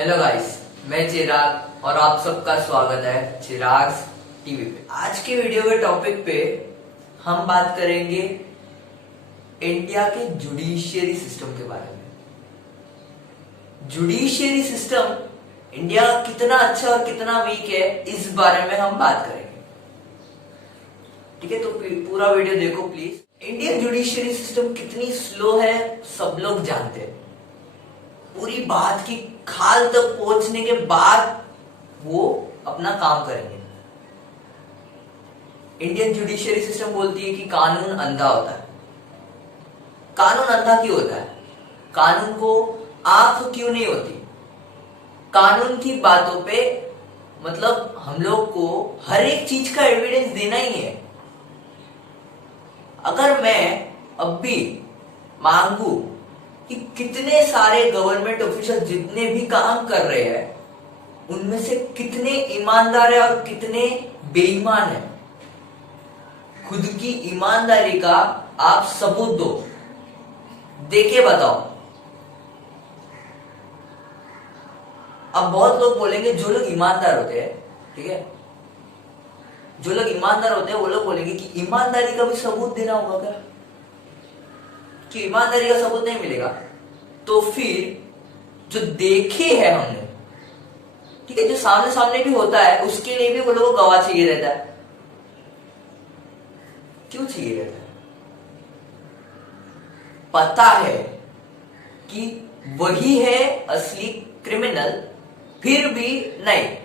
Hello guys, मैं चिराग और आप सबका स्वागत है चिराग टीवी पे। आज के वीडियो के टॉपिक पे हम बात करेंगे इंडिया के जुडिशियरी सिस्टम के बारे में। जुडिशियरी सिस्टम इंडिया कितना अच्छा और कितना वीक है, इस बारे में हम बात करेंगे। ठीक है, तो पूरा वीडियो देखो प्लीज। इंडियन जुडिशियरी सिस्टम कितनी स्लो है सब लोग जानते हैं। पूरी बात की खाल तक पहुंचने के बाद वो अपना काम करेंगे। इंडियन जुडिशियरी सिस्टम बोलती है कि कानून अंधा होता है। कानून अंधा क्यों होता है? कानून को आंख क्यों नहीं होती? कानून की बातों पे मतलब हम लोग को हर एक चीज का एविडेंस देना ही है। अगर मैं अब भी मांगू कि कितने सारे गवर्नमेंट ऑफिसर जितने भी काम कर रहे हैं उनमें से कितने ईमानदार है और कितने बेईमान है, खुद की ईमानदारी का आप सबूत दो, देके बताओ। अब बहुत लोग बोलेंगे जो लोग ईमानदार होते हैं, ठीक है, जो लोग ईमानदार होते हैं वो लोग बोलेंगे कि ईमानदारी का भी सबूत देना होगा क्या? कि ईमानदारी का सबूत नहीं मिलेगा तो फिर जो देखे है हमने, ठीक है, जो सामने सामने भी होता है उसके लिए भी वो लोगों को गवाह चाहिए रहता है। क्यों चाहिए रहता है? पता है कि वही है असली क्रिमिनल, फिर भी नहीं।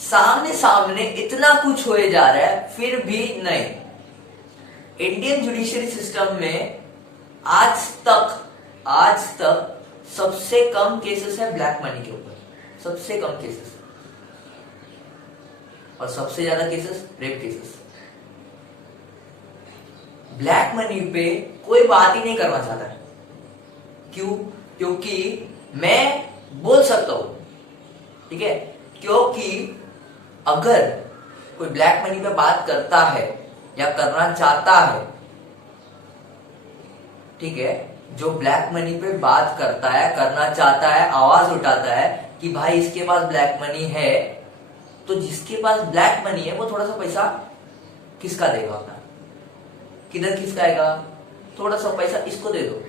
सामने सामने इतना कुछ होए जा रहा है फिर भी नहीं। इंडियन जुडिशियरी सिस्टम में आज तक सबसे कम केसेस है ब्लैक मनी के ऊपर, सबसे कम केसेस, और सबसे ज्यादा cases rape cases. Black money पे कोई बात ही नहीं करना चाहता है। क्यों? क्योंकि मैं बोल सकता हूं, ठीक है, क्योंकि अगर कोई ब्लैक मनी पे बात करता है या करना चाहता है, ठीक है, जो ब्लैक मनी पे बात करता है, करना चाहता है, आवाज उठाता है कि भाई इसके पास ब्लैक मनी है, तो जिसके पास ब्लैक मनी है वो थोड़ा सा पैसा किसका देगा अपना? किधर खिसकाएगा? थोड़ा सा पैसा इसको दे दो।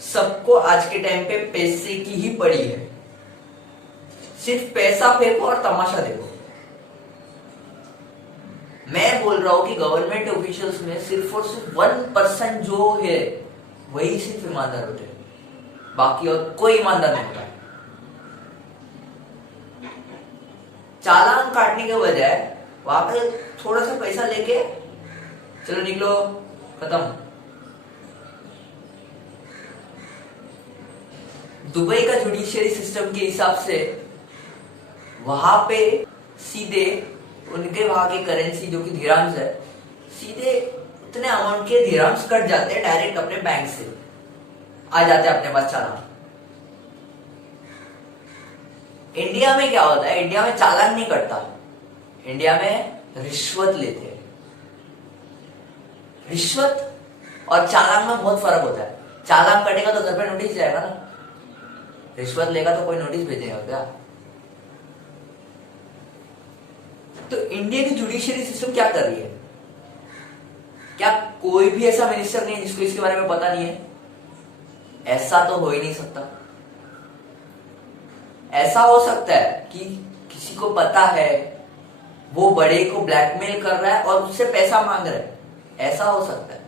सबको आज के टाइम पे पैसे की ही पड़ी है। सिर्फ पैसा फेंको और तमाशा देखो। मैं बोल रहा हूं कि गवर्नमेंट ऑफिशियल्स में सिर्फ और सिर्फ 1% जो है वही सिर्फ ईमानदार होते हैं, बाकी और कोई ईमानदार नहीं होता। चालान काटने के बजाय वहां पे थोड़ा सा पैसा लेके चलो निकलो, खत्म। दुबई का जुडिशियरी सिस्टम के हिसाब से वहां पे सीधे उनके वहां की करेंसी जो कि दिरहम्स है, सीधे उतने अमाउंट के दिरहम्स कट जाते हैं डायरेक्ट अपने बैंक से, आ जाते हैं अपने पास चालान। इंडिया में क्या होता है? इंडिया में चालान नहीं कटता, इंडिया में रिश्वत लेते हैं। रिश्वत और चालान में बहुत फर्क होता है। चालान कटेगा तो घर पे नोटिस जाएगा ना, रिश्वत लेगा तो कोई नोटिस भेजेगा क्या? तो इंडिया की जुडिशियरी सिस्टम क्या कर रही है? क्या कोई भी ऐसा मिनिस्टर नहीं है जिसको इसके बारे में पता नहीं है? ऐसा तो हो ही नहीं सकता। ऐसा हो सकता है कि किसी को पता है वो बड़े को ब्लैकमेल कर रहा है और उससे पैसा मांग रहा है, ऐसा हो सकता है।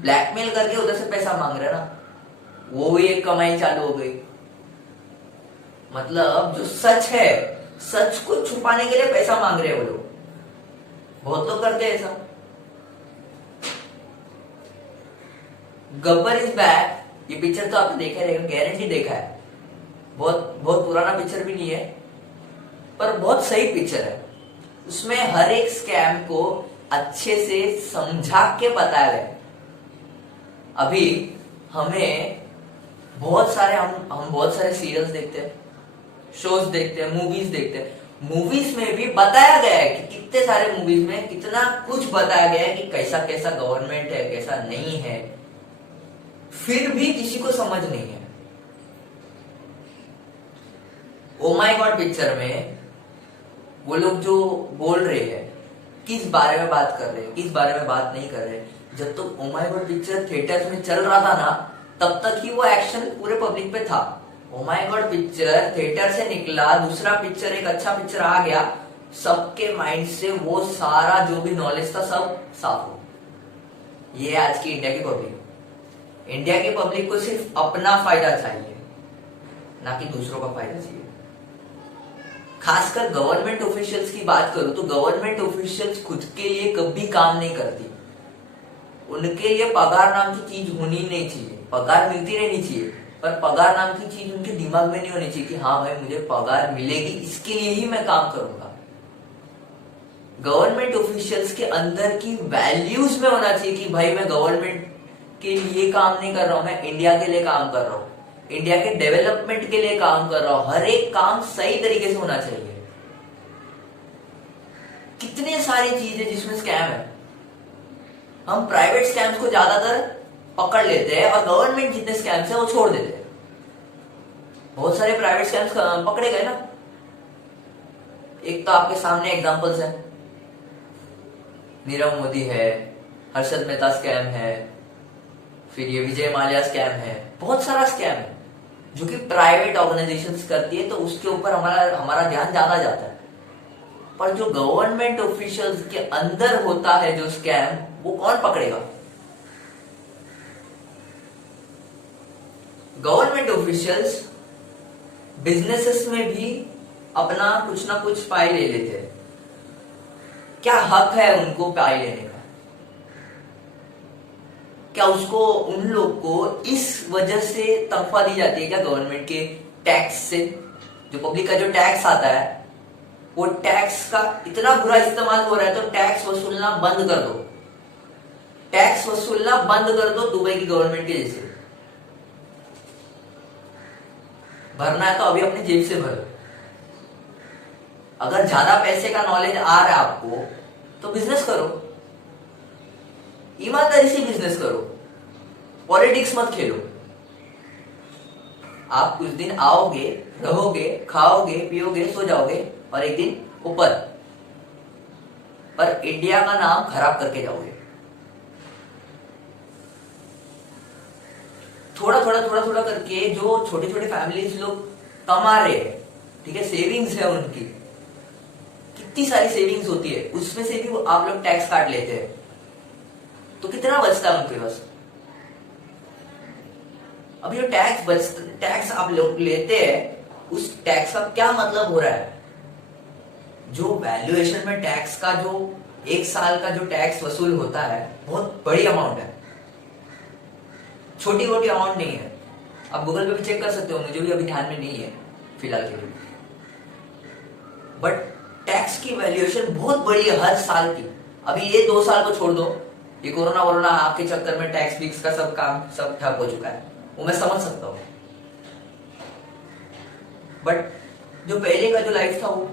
ब्लैकमेल करके उधर से पैसा मांग रहा है ना, वो भी एक कमाई चालू हो गई। मतलब जो सच है, सच को छुपाने के लिए पैसा मांग रहे हैं वो लोग। बहुत लोग करते हैं ऐसा। गब्बर इज बैक, ये पिक्चर तो आपने देखा रहेगा, गारंटी देखा है। बहुत बहुत पुराना पिक्चर भी नहीं है, पर बहुत सही पिक्चर है। उसमें हर एक स्कैम को अच्छे से समझा के बताया गया। अभी हमें बहुत सारे हम बहुत सारे सीरियल्स देखते हैं, शोज देखते हैं, मूवीज देखते हैं। मूवीज में भी बताया गया है कि कितने सारे मूवीज में कितना कुछ बताया गया है कि कैसा कैसा गवर्नमेंट है, कैसा नहीं है। फिर भी किसी को समझ नहीं है। ओ माय गॉड पिक्चर में वो लोग जो बोल रहे हैं, किस बारे में बात कर रहे हैं, किस बारे में बात नहीं कर रहे हैं। जब तक oh my God picture theatres में चल रहा था ना, तब तक ही वो एक्शन पूरे पब्लिक पे था। Oh my God picture theatre से निकला, दूसरा पिक्चर एक अच्छा पिक्चर आ गया, सबके माइंड से वो सारा जो भी नॉलेज था सब साफ हो। ये आज की इंडिया की पब्लिक। इंडिया की पब्लिक को सिर्फ अपना फायदा चाहिए, ना कि दूसरों का फायदा चाहिए। खासकर गवर्नमेंट ऑफिशियल्स की बात करूं तो गवर्नमेंट ऑफिशियल्स खुद के लिए कभी काम नहीं करती। उनके लिए पगार नाम की चीज होनी नहीं चाहिए। पगार मिलती रहनी चाहिए, पर पगार नाम की चीज उनके दिमाग में नहीं होनी चाहिए कि हाँ भाई मुझे पगार मिलेगी, इसके लिए ही मैं काम करूंगा। गवर्नमेंट ऑफिशियल्स के अंदर की वैल्यूज में होना चाहिए कि भाई मैं गवर्नमेंट के लिए काम नहीं कर रहा हूं, मैं इंडिया के लिए काम कर रहा हूं, इंडिया के डेवलपमेंट के लिए काम कर रहा हूं। हर एक काम सही तरीके से होना चाहिए। कितने सारी चीजें जिसमें स्कैम है। हम प्राइवेट स्कैम्स को ज्यादातर पकड़ लेते हैं और गवर्नमेंट जितने स्कैम्स है वो छोड़ देते हैं। बहुत सारे प्राइवेट स्कैम्स पकड़े गए ना। एक तो आपके सामने एग्जांपल्स है, नीरव मोदी है, हर्षद मेहता स्कैम है, फिर ये विजय माल्या स्कैम है। बहुत सारा स्कैम है जो कि प्राइवेट ऑर्गेनाइजेशंस करती है, तो उसके ऊपर हमारा ध्यान ज्यादा जाता है। पर जो गवर्नमेंट ऑफिशियल्स के अंदर होता है जो स्कैम, वो कौन पकड़ेगा? गवर्नमेंट ऑफिशियल्स बिजनेसेस में भी अपना कुछ ना कुछ पाई ले लेते हैं। क्या हक है उनको पाई लेने का? क्या उसको उन लोग को इस वजह से तनख्वाह दी जाती है क्या गवर्नमेंट के टैक्स से? जो पब्लिक का जो टैक्स आता है, वो टैक्स का इतना बुरा इस्तेमाल हो रहा है, तो टैक्स वसूलना बंद कर दो। टैक्स वसूलना बंद कर दो दुबई की गवर्नमेंट के जैसे। भरना है तो अभी अपनी जेब से भरो। अगर ज्यादा पैसे का नॉलेज आ रहा है आपको, तो बिजनेस करो, ईमानदारी से बिजनेस करो, पॉलिटिक्स मत खेलो। आप कुछ दिन आओगे, रहोगे, खाओगे, पियोगे, सो जाओगे और एक दिन ऊपर, पर इंडिया का नाम खराब करके जाओगे। थोड़ा थोड़ा करके जो छोटे छोटे फैमिलीज लोग कमा रहे हैं, ठीक है, सेविंग्स है उनकी, कितनी सारी सेविंग्स होती है, उसमें से भी वो आप लोग टैक्स काट लेते हैं, तो कितना बचता है उनके पास? अब ये टैक्स आप लोग लेते हैं, उस टैक्स का क्या मतलब हो रहा है? जो वैल्यूएशन में टैक्स का जो एक साल का जो टैक्स वसूल होता है, बहुत बड़ी अमाउंट है, छोटी मोटी अमाउंट नहीं है। आप गूगल पे भी चेक कर सकते हो, मुझे भी अभी ध्यान में नहीं है फिलहाल के लिए। बट टैक्स की वैल्यूएशन बहुत बड़ी है हर साल की। अभी ये 2 साल को छोड़ दो, ये कोरोना आपके चक्कर में टैक्स फिक्स का सब काम सब ठप हो चुका है, वो मैं समझ सकता हूं। बट जो पहले का जो लाइफ था, वो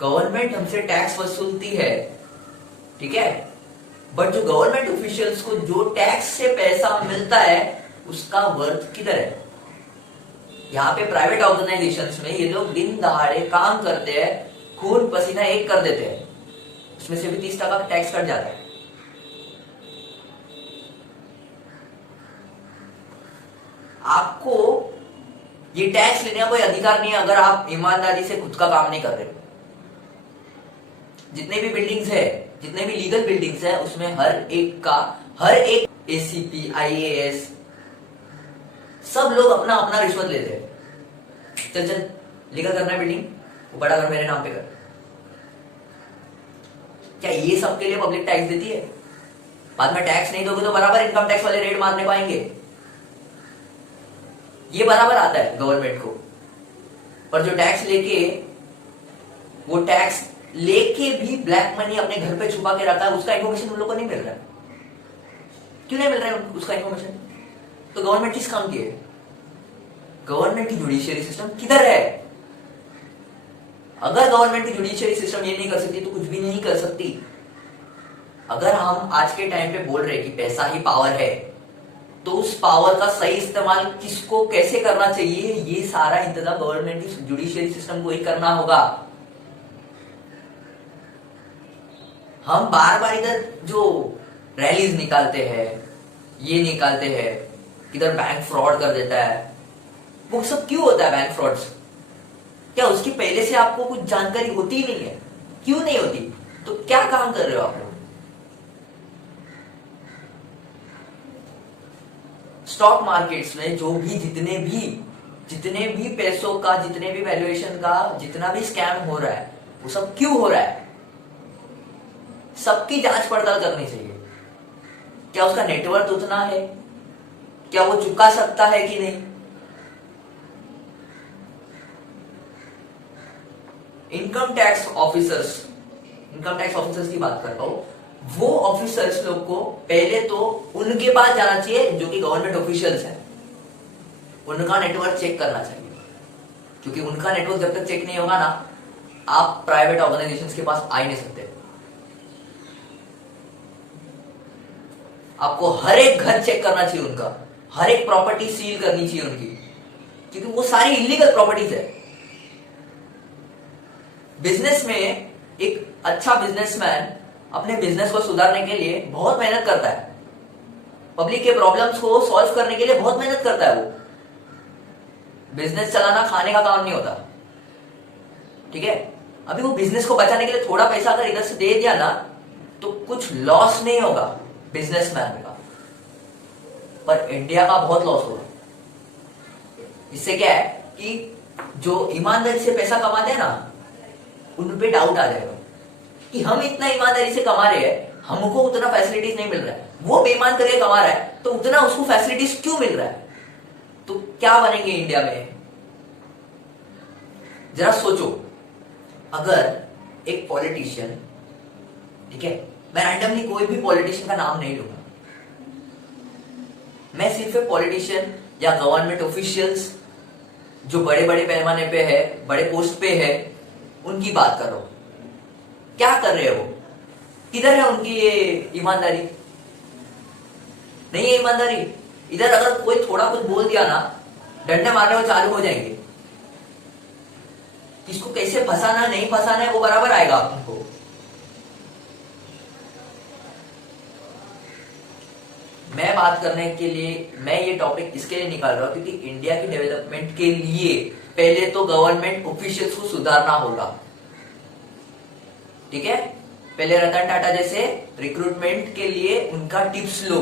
गवर्नमेंट हमसे टैक्स वसूलती है, ठीक है, बट जो गवर्नमेंट ऑफिशियल्स को जो टैक्स से पैसा मिलता है, उसका वर्थ किधर है? यहाँ पे प्राइवेट ऑर्गेनाइजेशंस में ये लोग दिन दहाड़े काम करते हैं, खून पसीना एक कर देते हैं, उसमें से भी 30% का टैक्स कट जाता है। आपको ये टैक्स लेने का कोई अधिकार नहीं है अगर आप ईमानदारी से खुद का काम नहीं कर रहे। जितने भी बिल्डिंग्स है, जितने भी लीगल बिल्डिंग्स है, उसमें हर एक एसीपी, आईएएस, सब लोग अपना अपना रिश्वत लेते हैं। चल लीगल करना है बिल्डिंग, वो बड़ा कर, मेरे नाम पे कर। क्या ये सबके लिए पब्लिक टैक्स देती है? बाद में टैक्स नहीं दोगे तो बराबर इनकम टैक्स वाले रेड मारने को आएंगे। ये बराबर आता है गवर्नमेंट को, पर जो टैक्स वो टैक्स लेके भी ब्लैक मनी अपने घर पे छुपा के रखा है, उसका इन्फॉर्मेशन उन लोगों को नहीं मिल रहा है। क्यों नहीं मिल रहा है उसका इन्फॉर्मेशन? तो गवर्नमेंट किस काम की है? गवर्नमेंट की जुडिशियरी सिस्टम किधर है? अगर गवर्नमेंट की जुडिशियरी सिस्टम ये नहीं कर सकती, तो कुछ भी नहीं कर सकती। अगर हम आज के टाइम पे बोल रहे हैं कि पैसा ही पावर है, तो उस पावर का सही इस्तेमाल किसको कैसे करना चाहिए, ये सारा इंतजाम गवर्नमेंट की जुडिशियरी सिस्टम को ही करना होगा। हम बार बार इधर जो रैलीज निकालते हैं, ये निकालते हैं, इधर बैंक फ्रॉड कर देता है, वो सब क्यों होता है? बैंक फ्रॉड्स क्या उसकी पहले से आपको कुछ जानकारी होती ही नहीं है? क्यों नहीं होती? तो क्या काम कर रहे हो आप लोग? स्टॉक मार्केट्स में जो भी जितने भी पैसों का, जितने भी वैल्यूएशन का, जितना भी स्कैम हो रहा है, वो सब क्यों हो रहा है? सबकी जांच पड़ताल करनी चाहिए। क्या उसका नेटवर्थ उतना है? क्या वो चुका सकता है कि नहीं? इनकम टैक्स ऑफिसर्स की बात करता हूं, वो ऑफिसर्स लोग को पहले तो उनके पास जाना चाहिए जो कि गवर्नमेंट ऑफिशियल्स हैं, उनका नेटवर्क चेक करना चाहिए, क्योंकि उनका नेटवर्क जब तक चेक नहीं होगा ना, आप प्राइवेट ऑर्गेनाइजेशंस के पास आ ही नहीं सकते। आपको हर एक घर चेक करना चाहिए उनका, हर एक प्रॉपर्टी सील करनी चाहिए उनकी, क्योंकि वो सारी इलीगल प्रॉपर्टीज है। बिजनेस में एक अच्छा बिजनेसमैन अपने बिजनेस को सुधारने के लिए बहुत मेहनत करता है, पब्लिक के प्रॉब्लम्स को सॉल्व करने के लिए बहुत मेहनत करता है। वो बिजनेस चलाना खाने का काम नहीं होता, ठीक है? अभी वो बिजनेस को बचाने के लिए थोड़ा पैसा अगर इधर से दे दिया ना, तो कुछ लॉस नहीं होगा बिजनेसमैन का, पर इंडिया का बहुत लॉस होगा। इससे क्या है कि जो ईमानदारी से पैसा कमाते हैं ना, उन पे डाउट आ जाएगा कि हम इतना ईमानदारी से कमा रहे हैं, हमको उतना फैसिलिटीज नहीं मिल रहा है, वो बेईमान करके कमा रहा है, तो उतना उसको फैसिलिटीज क्यों मिल रहा है? तो क्या बनेंगे इंडिया में? जरा सोचो, अगर एक पॉलिटिशियन, ठीक है, मैं रैंडमली कोई भी पॉलिटिशियन का नाम नहीं लूंगा, मैं सिर्फ एक पॉलिटिशियन या गवर्नमेंट ऑफिशियल्स जो बड़े बड़े पैमाने पे है, बड़े पोस्ट पे है, उनकी बात कर रहा हूं। क्या कर रहे हो? किधर है उनकी ये ईमानदारी? नहीं है ईमानदारी। इधर अगर कोई थोड़ा कुछ बोल दिया ना, डंडे मारने को चालू हो जाएंगे। किसको कैसे फंसाना नहीं फंसाना है वो बराबर आएगा आपको। मैं बात करने के लिए, मैं ये टॉपिक इसके लिए निकाल रहा हूं क्योंकि इंडिया की डेवलपमेंट के लिए पहले तो गवर्नमेंट ऑफिशियल्स को सुधारना होगा, ठीक है? पहले रतन टाटा जैसे रिक्रूटमेंट के लिए उनका टिप्स लो।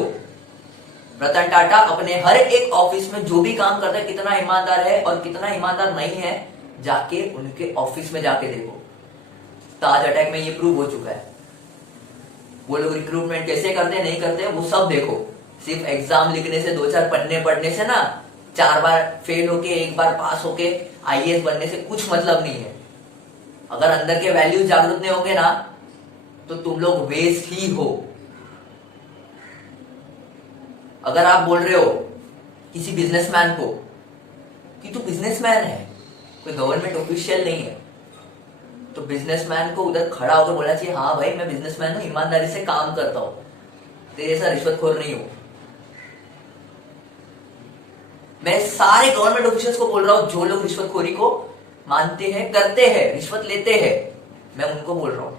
रतन टाटा अपने हर एक ऑफिस में जो भी काम करता है, कितना ईमानदार है और कितना ईमानदार नहीं है, जाके उनके ऑफिस में जाके देखो। ताज अटैक में ये प्रूव हो चुका है। वो लोग रिक्रूटमेंट कैसे करते हैं नहीं करते वो सब देखो। सिर्फ एग्जाम लिखने से, 2-4 पन्ने पढ़ने से ना, 4 बार फेल होके 1 बार पास होके आईएएस बनने से कुछ मतलब नहीं है। अगर अंदर के वैल्यूज जागरूक नहीं होंगे ना, तो तुम लोग वेस्ट ही हो। अगर आप बोल रहे हो किसी बिजनेसमैन को कि तू बिजनेसमैन है, कोई गवर्नमेंट ऑफिशियल नहीं है, तो बिजनेसमैन को उधर खड़ा होकर बोलना चाहिए, हाँ भाई मैं बिजनेसमैन हूं, ईमानदारी से काम करता हूं, तेरे ऐसा रिश्वतखोर नहीं हूं। मैं सारे गवर्नमेंट ऑफिशियल्स को बोल रहा हूं, जो लोग रिश्वतखोरी को मानते हैं, करते हैं, रिश्वत लेते हैं, मैं उनको बोल रहा हूं।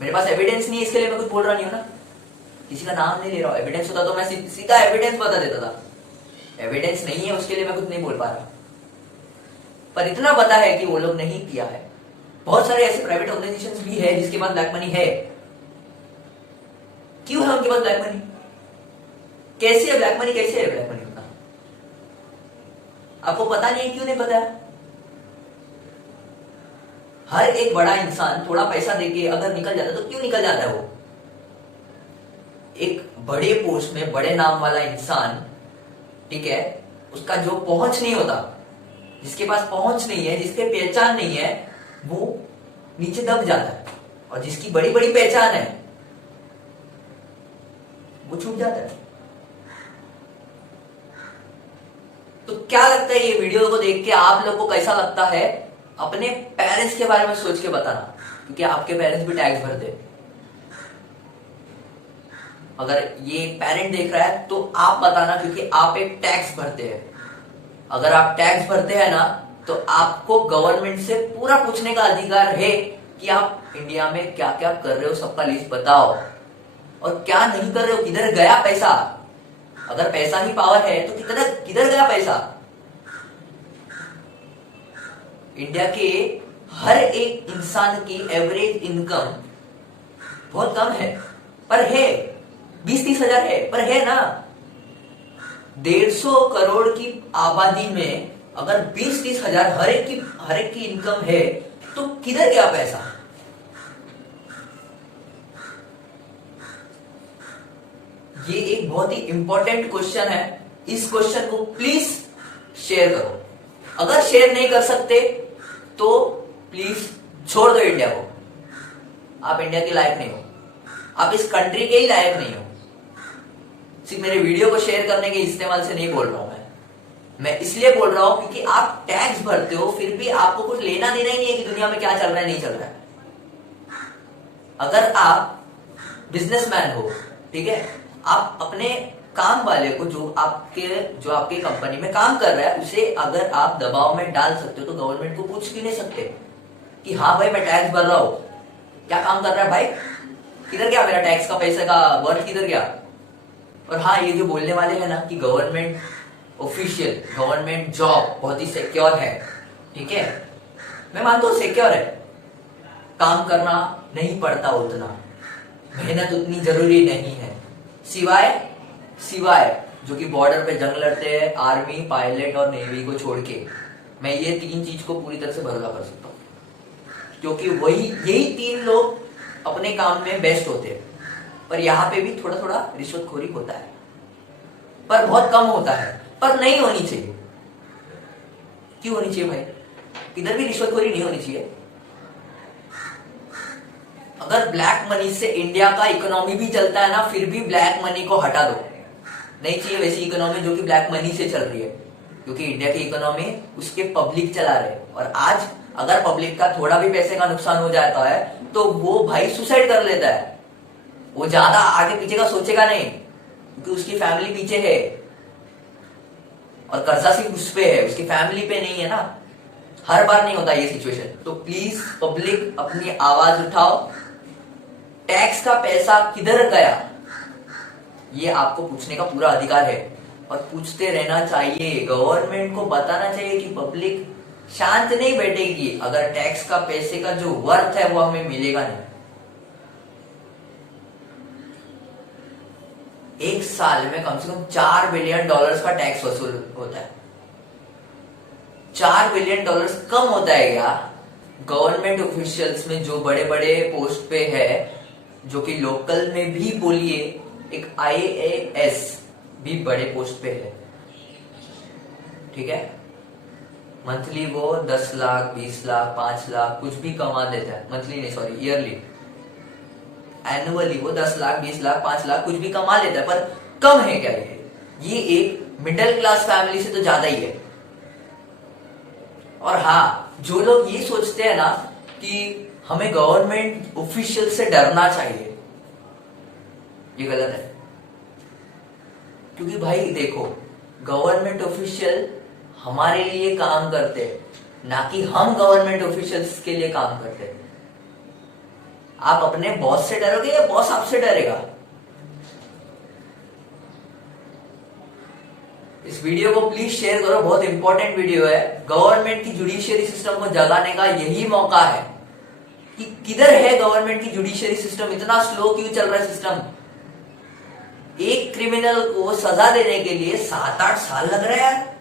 मेरे पास एविडेंस नहीं है, इसके लिए मैं कुछ बोल रहा नहीं हूं ना, किसी का नाम नहीं ले रहा हूं। एविडेंस होता तो मैं सीधा एविडेंस बता देता था। एविडेंस नहीं है, उसके लिए मैं कुछ नहीं बोल पा रहा, पर इतना पता है कि वो लोग नहीं किया है। बहुत सारे ऐसे प्राइवेट ऑर्गेनाइजेशंस भी है जिसके पास ब्लैक मनी है। क्यों है उनके पास ब्लैक मनी? कैसे है ब्लैक मनी? कैसे है ब्लैक मनी होता? आपको पता नहीं है? क्यों नहीं पता है? हर एक बड़ा इंसान थोड़ा पैसा देके अगर निकल जाता है तो क्यों निकल जाता है वो? एक बड़े पोस्ट में बड़े नाम वाला इंसान, ठीक है, उसका जो पहुंच नहीं होता, जिसके पास पहुंच नहीं है, जिसके पहचान नहीं है, वो नीचे दब जाता है, और जिसकी बड़ी बड़ी पहचान है वो छूट जाता है। तो क्या लगता है ये वीडियो को देख के आप लोग को कैसा लगता है? अपने पेरेंट्स के बारे में सोच के बताना, क्योंकि आपके पेरेंट्स भी टैक्स भरते हैं। अगर ये पेरेंट देख रहा है तो आप बताना, क्योंकि आप एक टैक्स भरते हैं। अगर आप टैक्स भरते हैं ना तो आपको गवर्नमेंट से पूरा पूछने का अधिकार है कि आप इंडिया में क्या क्या कर रहे हो, सबका लिस्ट बताओ, और क्या नहीं कर रहे हो, किधर गया पैसा। अगर पैसा ही पावर है तो किधर किधर गया पैसा। इंडिया के हर एक इंसान की एवरेज इनकम बहुत कम है, पर है 20-30 हजार है, पर है ना। 150 करोड़ की आबादी में अगर 20-30 हजार हर एक की इनकम है तो किधर गया पैसा। ये एक बहुत ही इंपॉर्टेंट क्वेश्चन है। इस क्वेश्चन को प्लीज शेयर करो। अगर शेयर नहीं कर सकते तो प्लीज छोड़ दो इंडिया को। आप इंडिया के लायक नहीं हो, आप इस कंट्री के ही लायक नहीं हो। सिर्फ मेरे वीडियो को शेयर करने के इस्तेमाल से नहीं बोल रहा हूं मैं इसलिए बोल रहा हूं क्योंकि आप टैक्स भरते हो, फिर भी आपको कुछ लेना देना ही नहीं है कि दुनिया में क्या चल रहा है नहीं चल रहा है। अगर आप बिजनेसमैन हो, ठीक है, आप अपने काम वाले को जो आपके कंपनी में काम कर रहा है उसे अगर आप दबाव में डाल सकते हो तो गवर्नमेंट को पूछ क्यों नहीं सकते कि हाँ भाई मैं टैक्स भर रहा हूं, क्या काम कर रहा है भाई, किधर गया मेरा टैक्स का पैसे का वर्थ, किधर गया। और हाँ, ये जो बोलने वाले हैं ना कि गवर्नमेंट ऑफिशियल, गवर्नमेंट जॉब बहुत ही सिक्योर है, ठीक है, मैं मानता हूं सिक्योर है, काम करना नहीं पड़ता उतना, मेहनत उतनी जरूरी नहीं है, सिवाय जो कि बॉर्डर पे जंग लड़ते हैं, आर्मी, पायलट और नेवी को छोड़ के, मैं ये 3 चीज को पूरी तरह से भरोसा कर सकता हूं, क्योंकि यही 3 लोग अपने काम में बेस्ट होते हैं। पर यहाँ पे भी थोड़ा थोड़ा रिश्वतखोरी होता है, पर बहुत कम होता है, पर नहीं होनी चाहिए। क्यों होनी चाहिए भाई, किधर भी रिश्वतखोरी नहीं होनी चाहिए। अगर ब्लैक मनी से इंडिया का इकोनॉमी भी चलता है ना, फिर भी ब्लैक मनी को हटा दो। नहीं चाहिए वैसी इकोनॉमी जो कि ब्लैक मनी से चल रही है, क्योंकि इंडिया की इकोनॉमी उसके पब्लिक चला रहे। और आज अगर पब्लिक का थोड़ा भी पैसे का नुकसान हो जाता है तो वो भाई सुसाइड कर लेता है, वो ज्यादा आगे पीछे का सोचेगा नहीं, क्योंकि उसकी फैमिली पीछे है और कर्जा सिर्फ उस पे है, उसकी फैमिली पे नहीं है ना। हर बार नहीं होता ये सिचुएशन। तो प्लीज पब्लिक अपनी आवाज उठाओ, टैक्स का पैसा किधर गया ये आपको पूछने का पूरा अधिकार है, और पूछते रहना चाहिए। गवर्नमेंट को बताना चाहिए कि पब्लिक शांत नहीं बैठेगी अगर टैक्स का पैसे का जो वर्थ है वो हमें मिलेगा नहीं। एक साल में कम से कम $4 बिलियन का टैक्स वसूल होता है। $4 बिलियन कम होता है क्या? गवर्नमेंट ऑफिशियल्स में जो बड़े बड़े पोस्ट पे है, जो कि लोकल में भी बोलिए एक IAS भी बड़े पोस्ट पे है, ठीक है, मंथली वो 10 लाख 20 लाख 5 लाख कुछ भी कमा देता है। मंथली नहीं, सॉरी, ईयरली, एनुअली वो 10 लाख 20 लाख 5 लाख कुछ भी कमा लेता है। पर कम है क्या ये एक मिडिल क्लास फैमिली से तो ज्यादा ही है। और हाँ, जो लोग ये सोचते हैं ना कि हमें गवर्नमेंट ऑफिशियल से डरना चाहिए, ये गलत है। क्योंकि भाई देखो, गवर्नमेंट ऑफिशियल हमारे लिए काम करते हैं, ना कि हम गवर्नमेंट ऑफिशियल्स के लिए काम करते हैं। आप अपने बॉस से डरोगे या बॉस आपसे डरेगा? इस वीडियो को प्लीज शेयर करो, बहुत इंपॉर्टेंट वीडियो है। गवर्नमेंट की जुडिशियरी सिस्टम को जगाने का यही मौका है कि किधर है गवर्नमेंट की जुडिशियरी सिस्टम, इतना स्लो क्यों चल रहा है सिस्टम। एक क्रिमिनल को सजा देने के लिए 7-8 साल लग रहा है।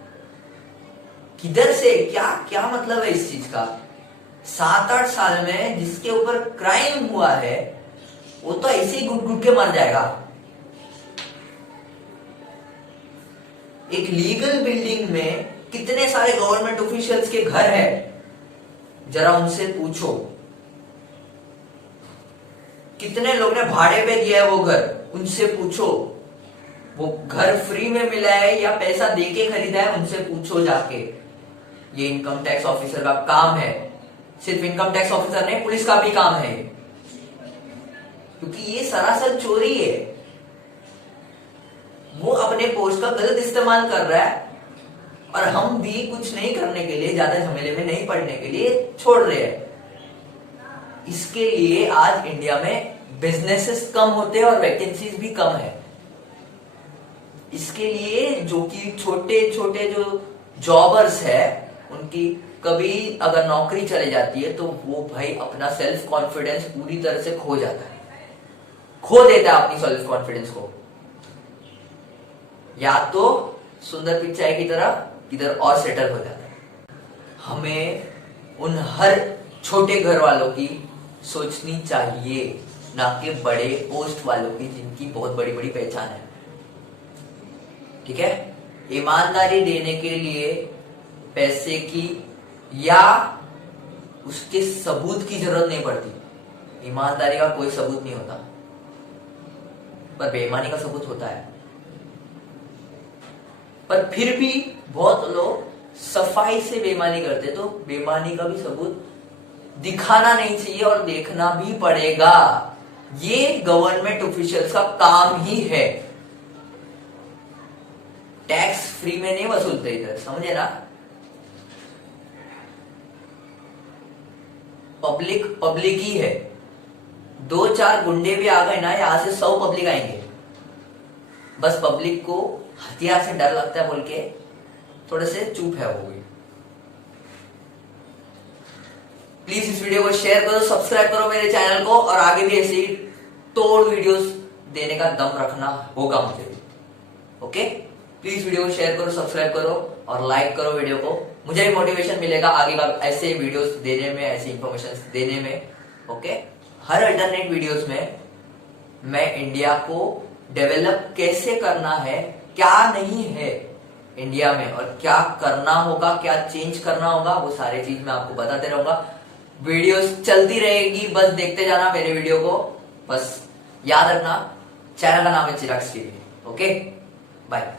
किधर से क्या क्या मतलब है इस चीज का? 7-8 साल में जिसके ऊपर क्राइम हुआ है वो तो ऐसे ही घुट घुट के मर जाएगा। एक लीगल बिल्डिंग में कितने सारे गवर्नमेंट ऑफिशियल्स के घर है, जरा उनसे पूछो। कितने लोग ने भाड़े पे दिया है वो घर, उनसे पूछो। वो घर फ्री में मिला है या पैसा देके खरीदा है, उनसे पूछो जाके। ये इनकम टैक्स ऑफिसर का काम है। सिर्फ इनकम टैक्स ऑफिसर नहीं, पुलिस का भी काम है, क्योंकि ये सरासर चोरी है। वो अपने पोस्ट का गलत इस्तेमाल कर रहा है और हम भी कुछ नहीं करने के लिए, ज्यादा झमेले में नहीं पड़ने के लिए छोड़ रहे हैं। इसके लिए आज इंडिया में बिजनेसेस कम होते हैं और वैकेंसीज भी कम है। इसके लिए जो कि छोटे छोटे जो जॉबर्स है, उनकी कभी अगर नौकरी चली जाती है तो वो भाई अपना सेल्फ कॉन्फिडेंस पूरी तरह से खो जाता है, खो देता है अपनी सेल्फ कॉन्फिडेंस को। या तो सुंदर पिचाई की तरह किधर और सेटल हो जाता है। हमें उन हर छोटे घर वालों की सोचनी चाहिए, ना कि बड़े पोस्ट वालों की जिनकी बहुत बड़ी बड़ी पहचान है। ठीक है, ईमानदारी देने के लिए पैसे की या उसके सबूत की जरूरत नहीं पड़ती। ईमानदारी का कोई सबूत नहीं होता, पर बेईमानी का सबूत होता है। पर फिर भी बहुत लोग सफाई से बेईमानी करते, तो बेईमानी का भी सबूत दिखाना नहीं चाहिए और देखना भी पड़ेगा। ये गवर्नमेंट ऑफिशियल्स का काम ही है। टैक्स फ्री में नहीं वसूलते इधर, समझे ना। पब्लिक ही है। 2-4 गुंडे भी आ गए ना, यहां से 100 पब्लिक आएंगे। बस पब्लिक को हथियार से डर लगता है बोल के थोड़े से चुप है वो भी। प्लीज इस वीडियो को शेयर करो, सब्सक्राइब करो मेरे चैनल को, और आगे भी ऐसे ही तोड़ वीडियोस देने का दम रखना होगा मुझे भी। ओके, प्लीज वीडियो को शेयर करो, सब्सक्राइब करो और लाइक करो वीडियो को। मुझे भी मोटिवेशन मिलेगा आगे का ऐसे वीडियोस देने में, ऐसी इंफॉर्मेशन देने में। ओके, हर अल्टरनेट वीडियोस में मैं इंडिया को डेवलप कैसे करना है, क्या नहीं है इंडिया में और क्या करना होगा, क्या चेंज करना होगा, वो सारे चीज मैं आपको बताते रहूंगा। वीडियोस चलती रहेगी, बस देखते जाना मेरे वीडियो को। बस याद रखना, चैनल का नाम है चिराग टीवी। Okay, bye.